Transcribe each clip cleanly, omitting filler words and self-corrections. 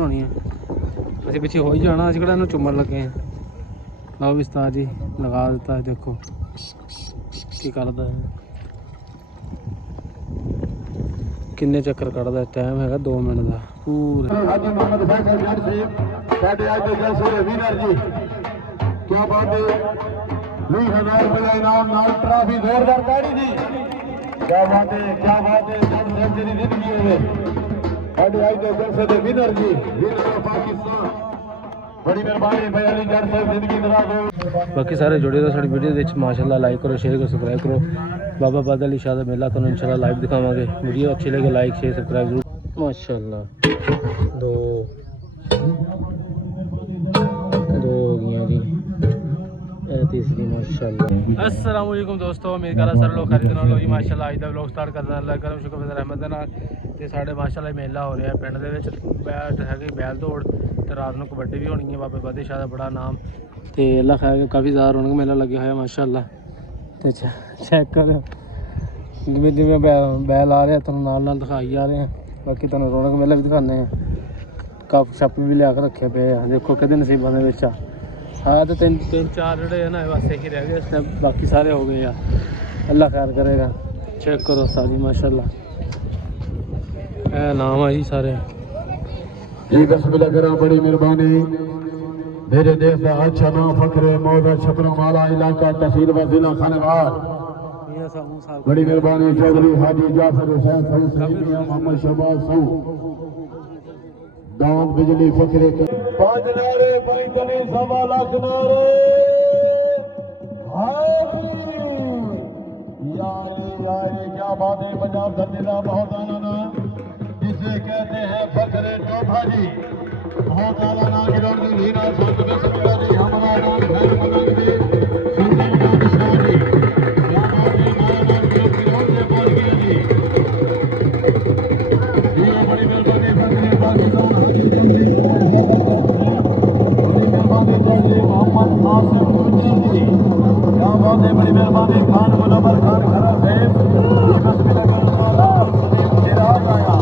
ਹੋਣੀ ਹੈ। ਅਸੀਂ ਪਿੱਛੇ ਹੋ ਹੀ ਜਾਣਾ, ਅਸੀਂ ਕਿਹੜਾ ਇਹਨੂੰ ਚੁੰਮਣ ਲੱਗੇ ਹਾਂ। ਲਓ ਵੀ ਉਸਤਾਦ ਜੀ ਲਗਾ ਦਿੱਤਾ ਹੈ, ਦੇਖੋ ਕੀ ਕਰਦਾ ਹੈ, ਕਿੰਨੇ ਚੱਕਰ ਕੱਢਦਾ। ਟਾਈਮ ਹੈਗਾ 2 ਮਿੰਟ ਦਾ ਪੂਰਾ। ਹਾਜੀ ਮੁਹੰਮਦ ਫੈਸਲ ਜੱਟ ਸਾਹਿਬ ਸਾਡੇ ਅੱਜ ਦੇ ਜਲਸੇ ਦੇ ਵਿਨਰ ਜੀ, ਕੀ ਬਾਤ ਹੈ। 20,000 ਰੁਪਏ ਇਨਾਮ ਨਾਲ ਟਰਾਫੀ, ਜ਼ੋਰਦਾਰ ਤਾੜੀ ਜੀ। ਕੀ ਬਾਤ ਹੈ, ਕੀ ਬਾਤ ਹੈ। ਜੱਟ ਸਾਹਿਬ ਦੀ ਜ਼ਿੰਦਗੀ ਹੋਵੇ ਸਾਡੇ ਅੱਜ ਦੇ ਜਲਸੇ ਦੇ ਵਿਨਰ ਜੀ, ਵਿਨਰ ਪਾਕਿਸਤਾਨ। ਬੜੀ ਮਿਹਰਬਾਨੀ ਬयाली जट साहब जिंदगी दराज हो। बाकी सारे जुड़े रहो साडी वीडियो विच, माशाअल्लाह लाइक करो, शेयर करो, सब्सक्राइब करो। बाबा बादल अली शाह दा मेला तुहानू इंशाअल्लाह लाइव दिखावांगे। वीडियो अच्छी लगे लाइक शेयर सब्सक्राइब जरूर। माशाअल्लाह दो गया जी, तीसरी माशाअल्लाह। अस्सलाम वालेकुम दोस्तों, उम्मीद कर सारे लोग खरीद नाल होई। माशाअल्लाह अज दा व्लॉग स्टार्ट करदा अल्लाह करम शुक्र फजल रहमत दे नाल। ते साडे माशाअल्लाह मेला हो रहा है पिंड दे विच, बैठ है बैल दौड़, ते रात नूं कबड्डी भी होनी है। बाबे बादल शाह दा बड़ा नाम, ते अल्लाह खैर काफ़ी ज़्यादा रौनक मेला लगे हुआ है माशाअल्लाह। ते चेक करो जिवें जिवें बैल आ रहे हैं तुहानूं नाल नाल दिखाई जा रहे हैं। बाकी तुहानूं रौनक मेला भी दिखाने हैं। कप शप भी लिया के रखे पे हैं, देखो किहदे नसीबां दे विच आ। हाँ तो तीन चार जोड़े है ना बस यही रह गए, बाकी सारे हो गए यार। अल्लाह खैर करेगा। चेक करो सारी माशाल्लाह, नाम है जी सारे जी। बिस्मिल्लाह करा, बड़ी मेहरबानी। मेरे देश का अच्छा नाम फखरे मौजा छपरा माला इलाका तहसील व जिला खानेवार। बड़ी मेहरबानी चौधरी हाजी जाफर हुसैन सऊ, मोहम्मद शहबाज सऊ, दाऊद बिजली फखरे। 5 नारे पैंतनी 1.25 लाख नारे। यारे क्या बात है। पंजाब धरती का बहुत आला नाम जिसे कहते हैं फखरे टोभा जी, बहुत आला नाम। गिरौंड की हीरा संत में सच्चा जी, हमारा नाम खैर मदन जी, सुल्तान बादशाह जी। क्या बात है, हमारा नाम गिरौंड से पहुंच गया जी। ये बड़ी मेहरबानी फखरे पाकिस्तान हाजी चौधरी, बड़ी मेहरबानी चौधरी मोहम्मद आसिफ गुर्जर जी। क्या बात है, बड़ी मेहरबानी खान मुनव्वर खान खरा साहब। बिस्मिल्लाह करने वाला सलीम सिराज आया।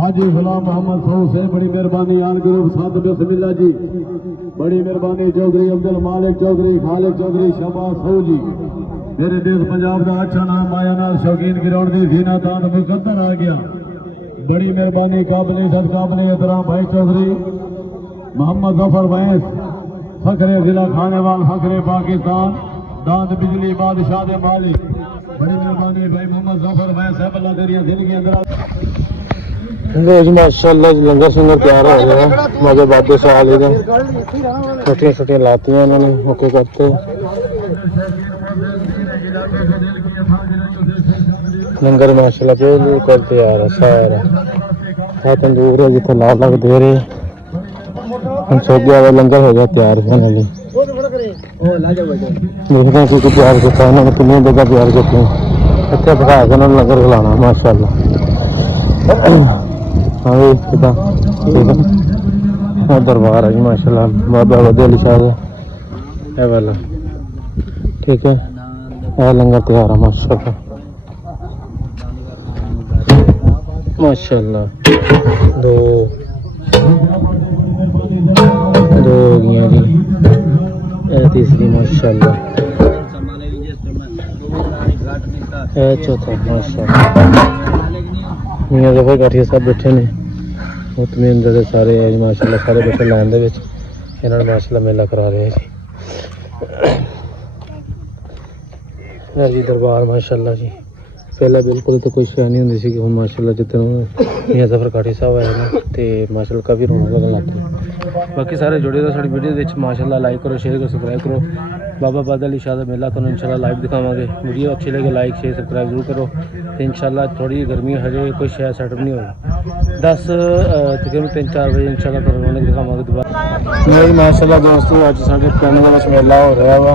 हाजी गुलाम मोहम्मद सऊ से बड़ी मेहरबानी आन ग्रुप साथ बिस्मिल्लाह जी। बड़ी मेहरबानी चौधरी अब्दुल मालिक चौधरी, खालिद चौधरी, शहबाज सऊ जी। मेरे देश पंजाब का अच्छा नाम माया नाल शौकीन गिरौंड की जीना तान मुकद्दर आ गया। बड़ी मेहरबानी काबले सद काबले एहतराम भाई चौधरी मोहम्मद जफर वैस, फखरे जिला खानेवाल, फखरे पाकिस्तान, दांत बिजली बादशाह दे मालिक। बड़ी मेहरबानी भाई मोहम्मद जफर वैस साहब, अल्लाह तेरियां जिंदगी अंदर। जी माशाअल्लाह लंगर संगर तैयार हो गया। मजे बादे से आ लेगा, छोटियाँ छोटियाँ लाती हैं उन्होंने ओके करते। लंगर माशाअल्लाह बिल्कुल तैयार है सारा। तंदूर है जिथे ला लग दे रहे हम सोचा हुआ लंगर हो गया तैयार फाइनली। देखते हैं कि तैयार किया उन्होंने, कितनी जगह तैयार की इतने बिठा के उन्होंने लंगर खिलाना माशाअल्लाह। हाँ जी ठीक है, दरबार है जी माशाल्लाह बाबा बादल अली शाह है वाला। ठीक है, यह लंगर तैयार है माशाल्लाह माशाल्लाह। दो हो गया जी, यह तीसरी माशाल्लाह, यह चौथा माशाल्लाह। मियाँ जफर काठिया सब बैठे ने मुतमीन सारे माशाल्लाह, सारे बैठे लाइन दे विच। इन्होंने माशाल्लाह मेला करा रहे हैं जी दरबार माशाल्लाह जी। पहले बिल्कुल तो कोई शह नहीं होंगी सी हम माशाल्लाह जितने मियां ज़फर काठी साहब आए ना तो माशाल्लाह काफ़ी रौनक लगन लग गई। बाकी सारे जुड़े रहो साड़ी वीडियो माशाल्लाह लाइक करो शेयर करो सब्सक्राइब करो। बाबा बादल अली शाह का मेला तो इंशाल्लाह लाइव दिखावांगे। वीडियो अच्छी लगे लाइक शेयर सब्सक्राइब जरूर करो। तो इंशाल्लाह थोड़ी गर्मी हजे कोई शह सेटअप नहीं होगी 10 तकरीबन 3-4 बजे इंशाल्लाह तो रौनक दिखावांगे दोबारा। नहीं माशाल्लाह दोस्तों अज साढ़े पिंड में मेला हो रहा वा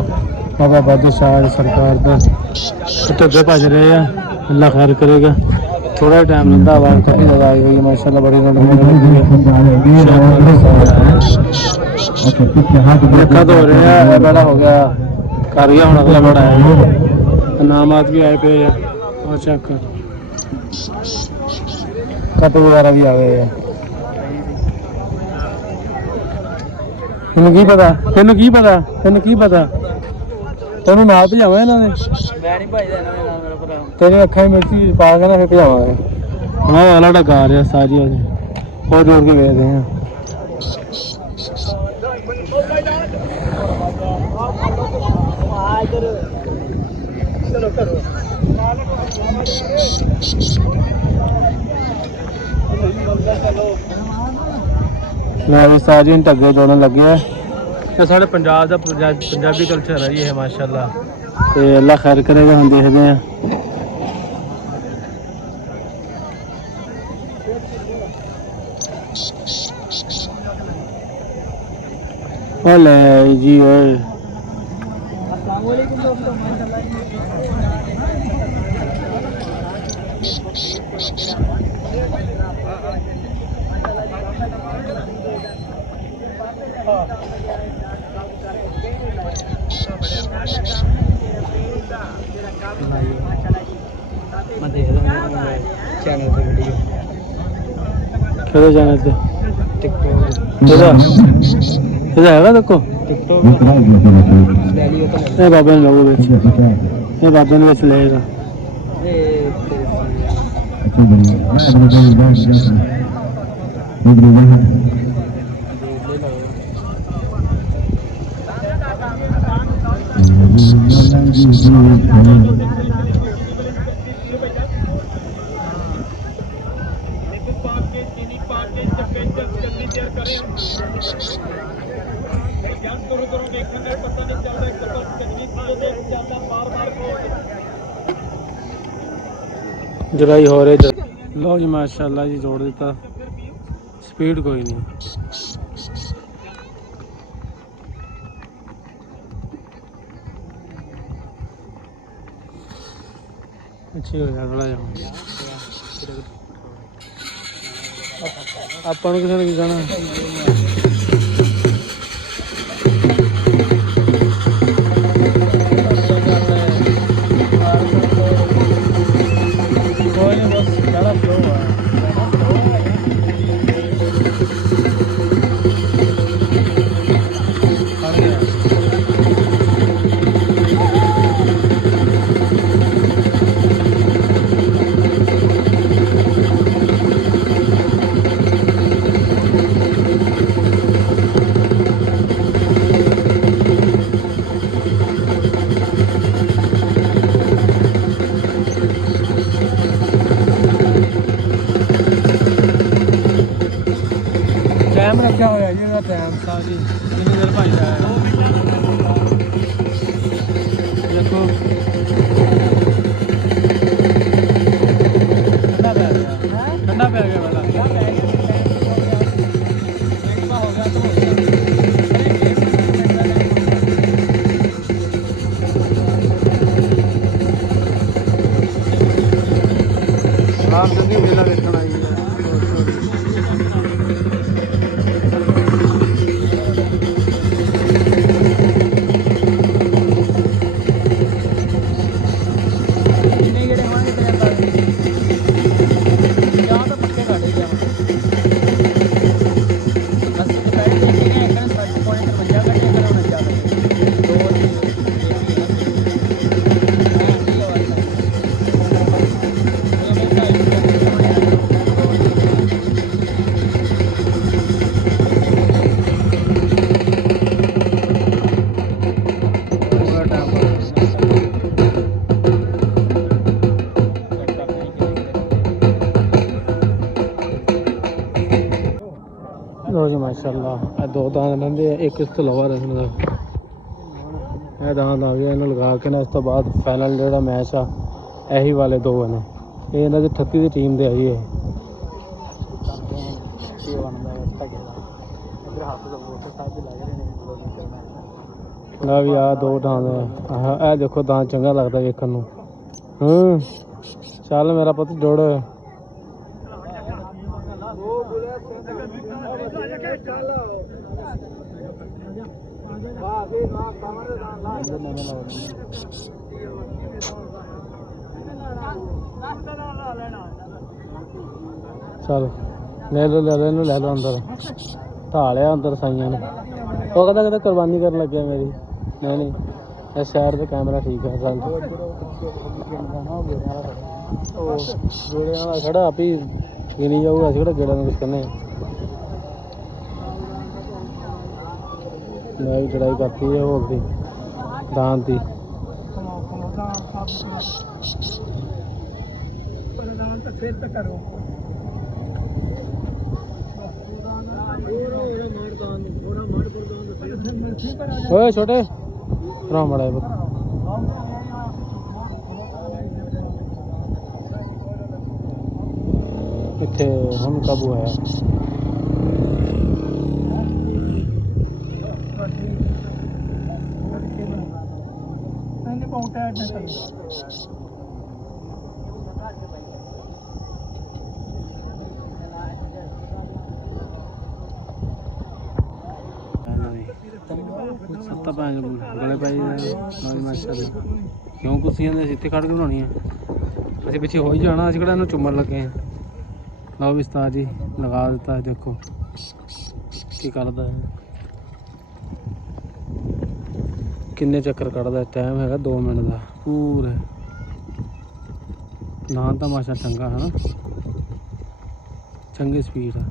बाबा बादल शाह सरकार का धुप्पे भज रहे हैं। अल्लाह खैर करेगा थोड़ा टाइम रहता आवाज़ काफ़ी ज़्यादा आई हुई है माशाल्लाह बड़ी रौनक देखा तो हो रहे हैं बड़ा हो गया कर गया हूँ अगला बड़ा है इनामात भी आए पे और चेक कर कप वगैरह भी आ गए हैं। तेन की पता तेन की पता तेन की पता तेन नाल भजावा इन्होंने तेरी अखा मिर्ची पा के ना फिर भजावांगे। हाँ वाला गा रहा सारी और जोड़ के वेचते हैं। सारी ढगे जोड़न लगे है साढ़े पंजाब का पंजाबी कल्चर है ये माशाल्लाह। तो अल्लाह खैर करेगा हम देखते हैं। ले जी ओए चैनल पे वीडियो चैनल पे टिकटॉक है देखो टिकटॉक बाबा ने लोगों बाबा ने लेगा जराई हो रहे लो जी माशाल्लाह जी जोड़ देता स्पीड कोई नहीं। अच्छी हो गया थोड़ा जा ਆਪਾਂ ਨੂੰ ਕਿਸੇ ਨੇ ਕੀ ਕਹਿਣਾ। टाइम रखा हुआ जी ना टाइम सारी कितनी देर भाई है देखो ठंडा पै गया वाला आप जल्दी मेला देखना आई है। पक्के काटे माशाअल्लाह। ਇਹ ਦੋ दांत ਰਹਿੰਦੇ ਆ, ਇੱਕ ਇਸ ਤੋਂ ਇਲਾਵਾ ਰੱਖਣ ਦਾ। ਇਹ दांत ਆ ਗਿਆ, ਇਹਨੂੰ ਲਗਾ ਕੇ ਨਾ ਇਸ ਤੋਂ ਬਾਅਦ ਫਾਈਨਲ ਜਿਹੜਾ ਮੈਚ ਆ ਇਹੀ ਵਾਲੇ ਦੋ ਨੇ। ਇਹ ਇਹਨਾਂ ਦੀ 38 ਦੀ ਟੀਮ ਦੇ ਆ ਜੀ। ਨਾ ਵੀ ਆ ਦੋ दांत ਆ। ਇਹ ਦੇਖੋ दांत ਚੰਗਾ ਲੱਗਦਾ ਵੇਖਣ ਨੂੰ। ਚੱਲ ਮੇਰਾ ਪੁੱਤ ਜੋੜ। चल ले लो अंदर ढालिया अंदर साइया ने। वो कहता कुर्बानी कर लगे मेरी। नहीं इस साइड से कैमरा ठीक है। चल गेड़े वाला खड़ा आप ही गिनी जाऊगा, अस गेड़ा में कुछ करने। मैं भी चढ़ाई करती है वो अगली दांत की। ओए छोटे राम बड़ा है इत्थे हम काबू आया। सत्ता भैन गले पाई माशाअल्लाह। क्यों कुर्सियां ने इत्थे खड़ के बनानी है? असं पिछे हो ही जाना, अस किहड़ा चुम्मन लगे हैं। लो भी उस्ताद जी लगा दिता है। देखो की करदा है, किन्ने चक्कर कढ़दा है। टाइम है 2 मिनट का पूरे। ना तो माशा चंगा है ना, चंगी स्पीड है।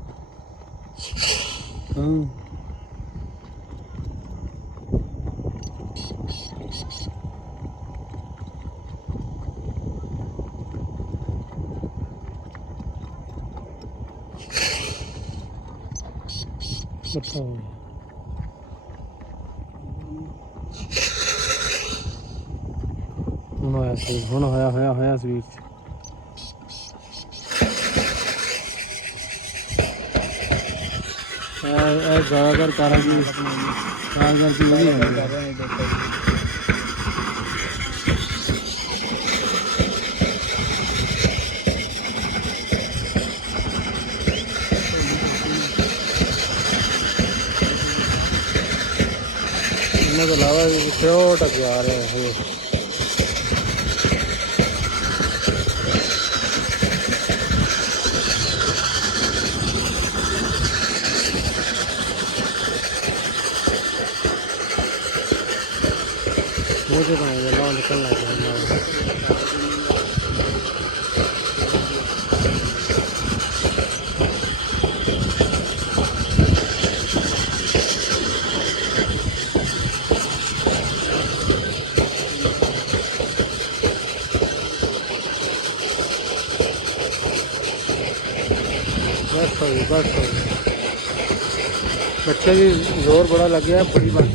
ਹੁਣ ਹੋਇਆ ਸਵੀਰ ज़्यादातर कारागर की नहीं है। इन्होंने तो अलावा छोटा आ रहा है। मुझे तो लाओ निकल लग गया। बस बच्चे भी जोर बड़ा लग गया। बड़ी बात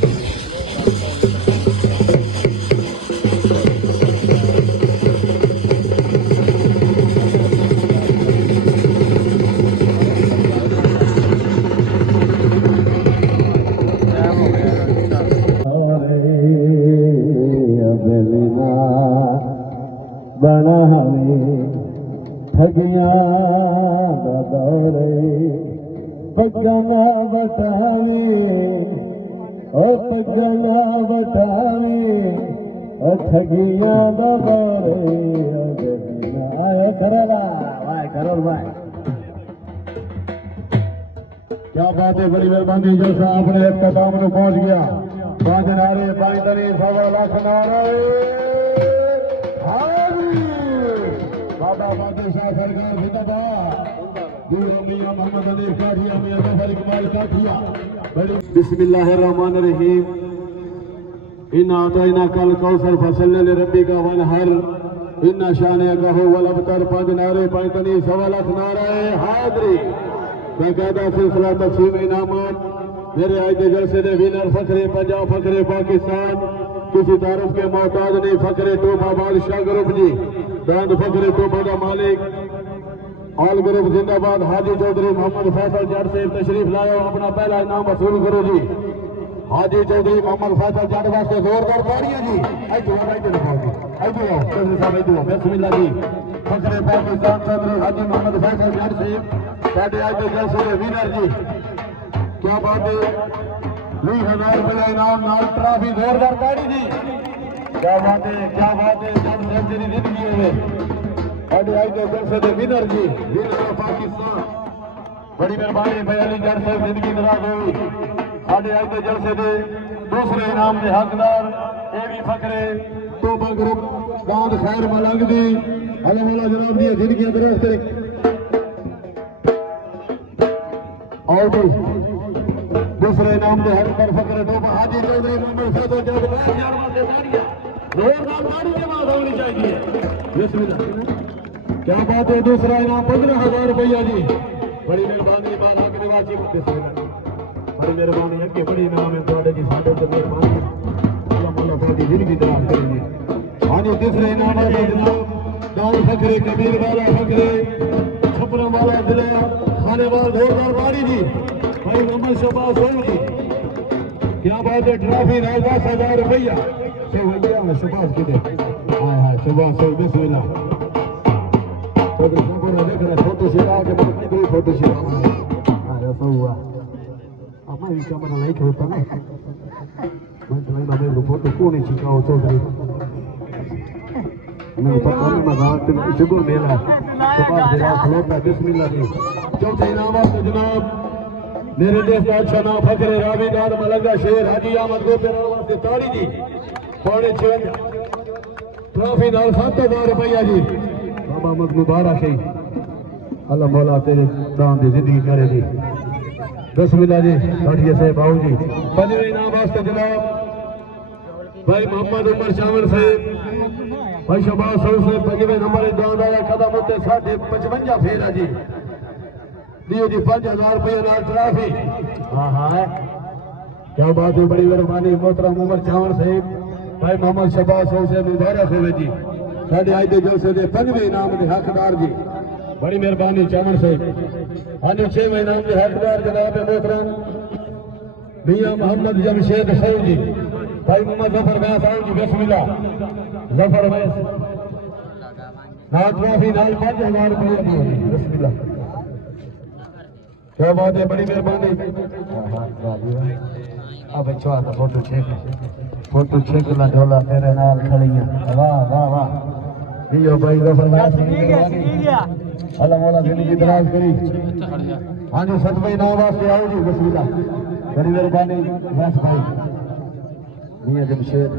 बना हमें ठगिया दौरे पगना बटावे पगना बटावे ठगिया दौरे आया करेला भाई करोल भाई। क्या बात है, बड़ी मेहरबानी। जैसा आपने इख्तिताम में पहुंच गया। 5 नारे 5 तरी 1.25 लाख नारे। बाबा बादशाह सरकार जिंदाबाद। मियां मोहम्मद अली काठिया, मियां जफर इकबाल काठिया। बिस्मिल्लाहिर्रहमानिर्रहीम। इन्ना अतैना कल कौसर फसलने लिरब्बी का वनहर इन्ना शानिअका हुवल अबतर। 5 नारे 5 तनी 1.25 लाख नारे हाज़री। बाकायदा सिलसिला तकसीम इनामात मेरे आज के जलसे दे विनर फखरे पंजाब फखरे पाकिस्तान किसी तारुफ के मोहताज नहीं फखरे टोपा बादशाह ग्रुप जी दांद फखरे टोपा का मालिक ऑल ग्रुप जिंदाबाद हाजी चौधरी मोहम्मद फैसल जट से तशरीफ लाओ अपना पहला इनाम वसूल करो जी हाजी चौधरी मोहम्मद फैसल जट वास्ते जोरदार तालियां जी बिस्मिल्लाह जी फखरे पाकिस्तान चौधरी हाजी मोहम्मद फैसल जट से साढ़े आज के जलसे दे विनर जी क्या बात है 20,000 रुपया इनाम नाल ट्रॉफी जोरदार ताड़ी जी क्या बात है जब सेंचुरी जिंदगी है साढ़े आज के जलसे दे विनर जी विनर पाकिस्तान बड़ी मेहरबानी बयाली जट साहब जिंदगी दराज हुई साढ़े आज के जलसे दे दूसरे इनाम के हकदार ये भी फखरे टोपा ग्रुप दांद खैर मलंग दी अल्लाह मौला जनाब दी जिंदगी दराज करे और भी दूसरे नाम के हर पर फकर टोपा हाजी चौधरी मोहम्मद फैसल जट जोरदार ताड़ी के बाद होनी चाहिए बिस्मिल्लाह क्या बात है दूसरा इनाम 15,000 रुपया जी बड़ी मेहरबानी माला के निवासी बड़ी मेहरबानी अगे बड़ी इनाम है थोड़े जी साढ़े तो मेहरबानी अल्लाह मौला थोड़ी जिंदगी दराज करेंगे हाँ जी तीसरे इनाम है जनाब दाऊद फखरे कबीर वाला फखरे छपरा वाला जिला खाने वाला जोरदार ताड़ी जी भाई मोहम्मद शबाज सोम जी क्या बात है ट्रॉफी 10,000 रुपया शबाज किधर हाय शबाज सोम बिस्मिल्लाह फोटो शेरा के कोई फोटो शेरा ऐसा हुआ अब मैं कैमरा नहीं खेलता ना मैं तो नहीं फोटो को नहीं छिकाओ चौधरी मैं पता नहीं मजाक में शुगर मेला शबाज मेला खलोता बिस्मिल्लाह जी चौथे इनाम तो जनाब मेरे देश का अच्छा नाम फखरे रावी दाद मलंगा शेर हाजी अहमद गोपे वास्ते ताड़ी जी पौने 6 ट्रॉफी नाल 7,000 रुपया जी बाबा अहमद मुबारक है अल्लाह मौला तेरे दान दी जिंदगी करे जी बिस्मिल्लाह जी बढ़िया से बाबू जी पंजवें इनाम वास्ते जनाब भाई मोहम्मद उमर शामिल साहब भाई शबाज साहब से पंजवें नंबर दान आया कदम उत्ते 55 फेरा जी दिए जी 5,000 रुपये नाल ट्रॉफी हाँ हाँ क्या बात है बड़ी मेहरबानी मोहतरम उमर चावल साहब भाई मोहम्मद शबाज साहब से मुबारक होवे जी साढ़े आज के जलसे के 5वें इनाम के हकदार जी बड़ी मेहरबानी चावल साहब हाँ जी 6वें इनाम के हकदार जनाब मोहतरम मियां मोहम्मद जमशेद साहब जी भाई मोहम्मद जफर वैस साहब जी बिस्मिल्लाह जफर वैस नाल ट्रॉफी नाल 5,000 रुपये दी बिस्मिल्लाह क्या बात है बड़ी मेहरबानी अब अच्छा फोटो छेक ला ढोला तेरे नाल खड़ी है वाह वाह वाह यो भाई अल्लाह मौला जिंदगी दराज करी हाँ जी 7वें इनाम वास्ते आओ जी बिस्मिल्लाह बड़ी मेहरबानी बस भाई मियां जमशेद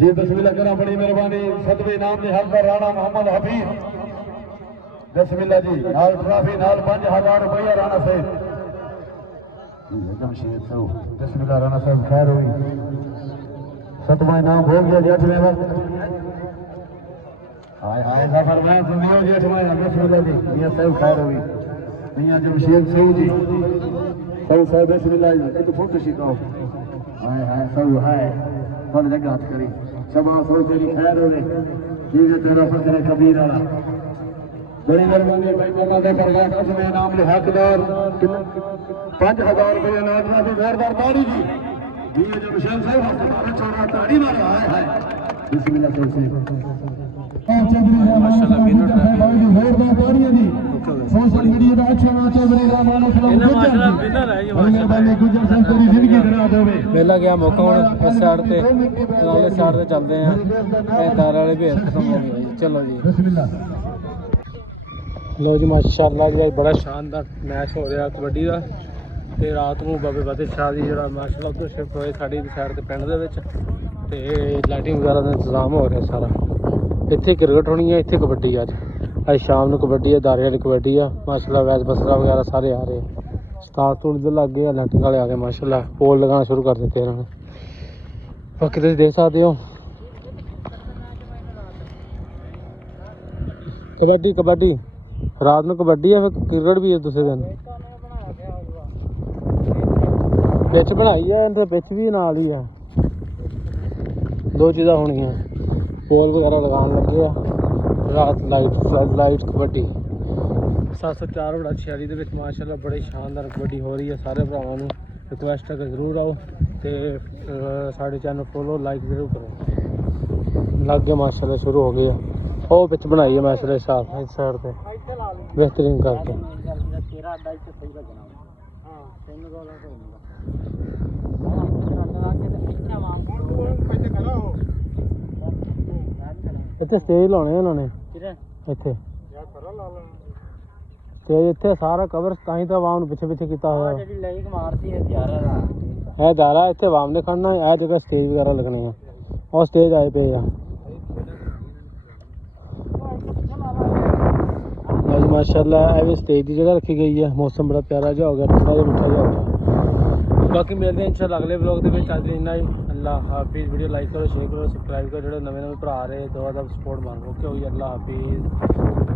जी बिस्मिल्लाह करा बड़ी मेहरबानी 7वें इनाम के हकदार राणा मोहम्मद हफीज बिस्मिल्लाह जी नाल ट्रॉफी नाल 5,000 रुपया राणा साहब जमशेद साहब बिस्मिल्लाह राणा साहब खैर हुई 7वां इनाम हो गया जी 8वें वक्त हाय हाय जफर भाई सुनियो जी 8वां बिस्मिल्लाह जी मियां साहब खैर हुई मियां जमशेद साहब जी साहब बिस्मिल्लाह जी एक फोटो खिंचाओ हाय हाय सब हाय बड़ जगह हाथ करी शबाज हो तेरी खैर होवे जी तेरा फखरे कबीर वाला बड़ी मेहरबानी भाई मोहम्मद परवेज उसमें नाम ले हकदार 5,000 रुपये नाम भी जोरदार ताड़ी जी ये जो मिशन साहब हमारा छोरा ताड़ी वाला है बिस्मिल्लाह से माशाल्लाह विनर जोरदार ताड़ियां जी सोशल मीडिया का अच्छा नाम चौधरी रहमान माशाल्लाह विनर है ये मेहरबानी गुजर साहब तेरी जिंदगी दराज होवे मेला गया मौका हुन इस साइड ते वाले साइड ते चलदे हैं ए दार वाले भी खत्म हो गए चलो जी बिस्मिल्लाह लो जी माशाल्लाह जी बड़ा शानदार मैच हो रहा कबड्डी का ਤੇ ਰਾਤ ਨੂੰ ਬਾਬੇ ਫਤਿਹ ਸ਼ਾਹ ਦੀ ਜਿਹੜਾ ਮਾਸ਼ਾਅੱਲਾ ਉੱਧਰ ਸ਼ਿਫਟ ਹੋਏ ਸਾਡੀ ਸਾਈਡ ਤੇ ਪਿੰਡ ਦੇ ਵਿੱਚ ਤੇ ਲਾਈਟਿੰਗ ਵਗੈਰਾ ਦਾ ਇੰਤਜ਼ਾਮ ਹੋ ਰਿਹਾ ਸਾਰਾ ਇੱਥੇ ਕ੍ਰਿਕਟ ਹੋਣੀ ਹੈ ਇੱਥੇ ਕਬੱਡੀ ਅੱਜ ਸ਼ਾਮ ਨੂੰ ਕਬੱਡੀ ਹੈ ਦਾਰੇ ਵਾਲੀ ਕਬੱਡੀ ਆ ਮਾਸ਼ਾਅੱਲਾ ਵੈਦ ਬਸਰਾ ਵਗੈਰਾ ਸਾਰੇ ਆ ਰਹੇ ਸਟਾਰ ਤੋਂ ਦੇ ਲੱਗ ਗਏ ਲਾਈਟਿੰਗ ਵਾਲੇ ਆ ਗਏ ਮਾਸ਼ਾਅੱਲਾ ਪੋਲ ਲਗਾਉਣਾ ਸ਼ੁਰੂ ਕਰ ਦਿੱਤੇ ਇਹਨਾਂ ਨੇ ਬਾਕੀ ਤੁਸੀਂ ਦੇਖ ਸਕਦੇ ਹੋ ਕਬੱਡੀ ਰਾਤ ਨੂੰ ਕਬੱਡੀ ਆ, ਫਿਰ ਕ੍ਰਿਕਟ ਵੀ ਹੈ ਦੂਸਰੇ ਦਿਨ। ਪਿੱਚ ਬਣਾਈ ਆ ਤੇ ਪਿੱਚ ਵੀ ਨਾਲ ਹੀ ਆ, ਦੋ ਚੀਜ਼ਾਂ ਹੋਣੀਆਂ। ਪੋਲ ਵਗੈਰਾ ਲਗਾਉਣ ਲੱਗੇ ਆ, ਰਾਤ ਲਾਈਟ ਕਬੱਡੀ। 704 ਬੜਾ ਸ਼ਹਿਰੀ ਦੇ ਵਿੱਚ ਮਾਸ਼ਾਅੱਲਾ ਬੜੀ ਸ਼ਾਨਦਾਰ ਕਬੱਡੀ ਹੋ ਰਹੀ ਹੈ। ਸਾਰੇ ਭਰਾਵਾਂ ਨੂੰ ਰਿਕੁਐਸਟ ਹੈ ਕਿ ਜ਼ਰੂਰ ਆਓ ਤੇ ਸਾਡੇ ਚੈਨਲ ਫੋਲੋ ਲਾਈਕ ਜ਼ਰੂਰ ਕਰੋ। ਲੱਗ ਗਿਆ ਮਾਸ਼ਾਅੱਲਾ, ਸ਼ੁਰੂ ਹੋ ਗਿਆ। ਉਹ ਵਿੱਚ ਬਣਾਈ ਹੈ ਮਾਸ਼ਾਅੱਲਾ ਸਾਫ ਇਸ ਸਾਈਡ ਤੇ ਬਿਹਤਰੀਨ ਕਰਕੇ। ਇੱਥੇ ਸਟੇਜ ਲਾਉਣੇ ਉਹਨਾਂ ਨੇ, ਇੱਥੇ ਸਟੇਜ ਇੱਥੇ ਸਾਰਾ ਕਵਰ, ਤਾਂ ਹੀ ਤਾਂ ਆਵਾਮ ਨੂੰ ਪਿੱਛੇ ਪਿੱਛੇ ਕੀਤਾ ਹੋਇਆ। ਇਹ ਦਾਰਾ ਇੱਥੇ ਆਵਾਮ ਨੇ ਖੜਨਾ, ਇਹ ਜਗ੍ਹਾ ਸਟੇਜ ਵਗੈਰਾ ਲੱਗਣੇ ਆ। ਉਹ ਸਟੇਜ ਆਏ ਪਏ ਆ ਮਾਸ਼ਾਅੱਲਾ। ਇਹ ਵੀ ਸਟੇਜ ਦੀ ਜਗ੍ਹਾ ਰੱਖੀ ਗਈ ਹੈ। ਮੌਸਮ ਬੜਾ ਪਿਆਰਾ ਜਿਹਾ ਹੋ ਗਿਆ, ਠੰਡਾ ਜਿਹਾ ਮਿੱਠਾ ਜਿਹਾ ਹੋ ਗਿਆ। ਬਾਕੀ ਮਿਲਦੇ ਹਾਂ ਇੰਸ਼ਾਅੱਲਾ ਅਗਲੇ ਵਲੌਗ ਦੇ ਵਿੱਚ। ਅੱਜ ਇੰਨਾ ਹੀ। ਅੱਲਾਹ ਹਾਫਿਜ਼। ਵੀਡੀਓ ਲਾਈਕ ਕਰੋ, ਸ਼ੇਅਰ ਕਰੋ, ਸਬਸਕ੍ਰਾਈਬ ਕਰੋ। ਜਿਹੜੇ ਨਵੇਂ ਭਰਾ ਰਹੇ ਦੁਆ ਦਾ ਸਪੋਰਟ ਮਾਰੋ। ਓਕੇ ਹੋਈ। ਅੱਲਾਹ ਹਾਫਿਜ਼।